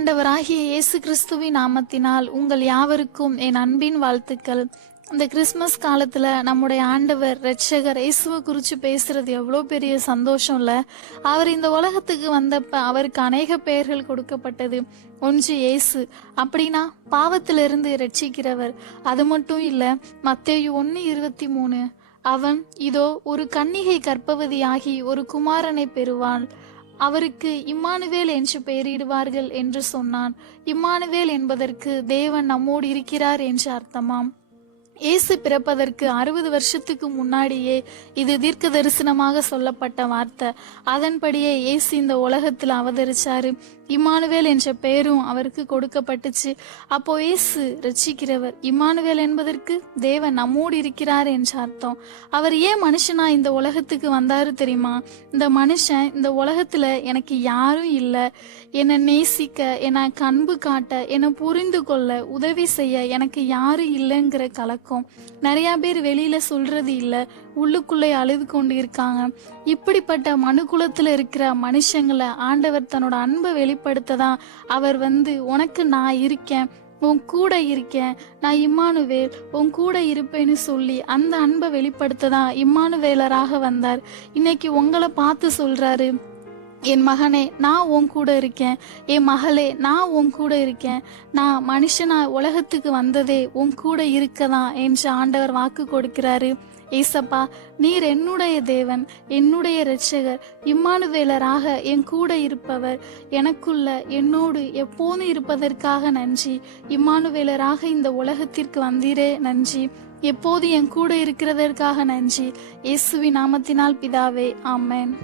ஆண்டவராகிய இயேசு கிறிஸ்துவின் நாமத்தினால் உங்கள் யாவருக்கும் என் அன்பின் வாழ்த்துக்கள். இந்த கிறிஸ்மஸ் காலத்துல நம்முடைய ஆண்டவர் இரட்சகர் இயேசுவை குறிச்சு பேசுறது எவ்வளோ பெரிய சந்தோஷம் இல்ல. அவர் இந்த உலகத்துக்கு வந்தப்ப அவருக்கு அநேக பெயர்கள் கொடுக்கப்பட்டது. ஒன்று இயேசு, அப்படின்னா பாவத்திலிருந்து ரட்சிக்கிறவர். அது மட்டும் இல்ல, மத்தேயு 1:23, அவன் இதோ ஒரு கன்னிகை கர்ப்பவதியாகி ஒரு குமாரனை பெறுவாள், அவருக்கு இம்மானுவேல் என்று பெயரிடுவார்கள் என்று சொன்னான். இம்மானுவேல் என்பதற்கு தேவன் நம்மோடு இருக்கிறார் என்று அர்த்தமாம். இயேசு பிறப்பதற்கு 60 வருஷத்துக்கு முன்னாடியே இது தீர்க்க தரிசனமாக சொல்லப்பட்ட வார்த்தை. அதன்படியே இயேசு இந்த உலகத்தில் அவதரிச்சாரு. இம்மானுவேல் என்ற பெயரும் அவருக்கு கொடுக்கப்பட்டுச்சு. அப்போ இயேசு ரட்சிக்கிறவர். இம்மானுவேல் என்பதற்கு தேவன் நம்மோடு இருக்கிறார் என்ற அர்த்தம். அவர் ஏன் மனுஷனா இந்த உலகத்துக்கு வந்தாரு தெரியுமா? இந்த மனுஷன் இந்த உலகத்துல எனக்கு யாரும் இல்லை, என்னை நேசிக்க, எனக்கு அன்பு காட்ட, என்னை புரிந்து கொள்ள, உதவி செய்ய எனக்கு யாரும் இல்லைங்கிற கலக்கம் நிறைய பேர் வெளியில சொல்றது இல்ல, உள்ளுக்குள்ளே அழுது கொண்டு இருக்காங்க. இப்படிப்பட்ட மனுக்குலத்துல இருக்கிற மனுஷங்களை ஆண்டவர் தன்னோட அன்பை வெளிப்படுத்ததான் அவர் உனக்கு நான் இருக்கேன், உன் கூட இருக்கேன், நான் இம்மானுவேல் உன் கூட இருப்பேன்னு சொல்லி அந்த அன்பை வெளிப்படுத்ததான் இம்மானுவேலராக வந்தார். இன்னைக்கு உங்களை பார்த்து சொல்றாரு, என் மகனே நான் உன் கூட இருக்கேன், என் மகளே நான் உன் கூட இருக்கேன், நான் மனுஷனா உலகத்துக்கு வந்ததே உன் கூட இருக்கதான் என்று ஆண்டவர் வாக்கு கொடுக்கிறாரு. ஏசப்பா, நீர் என்னுடைய தேவன், என்னுடைய இரட்சகர், இம்மானுவேலராக என் கூட இருப்பவர், எனக்குள்ள என்னோடு எப்போதும் இருப்பதற்காக நன்றி. இம்மானுவேலராக இந்த உலகத்திற்கு வந்தீரே நன்றி. எப்போது என் கூட இருக்கிறதற்காக நன்றி. இயேசுவின் நாமத்தினால் பிதாவே, ஆமென்.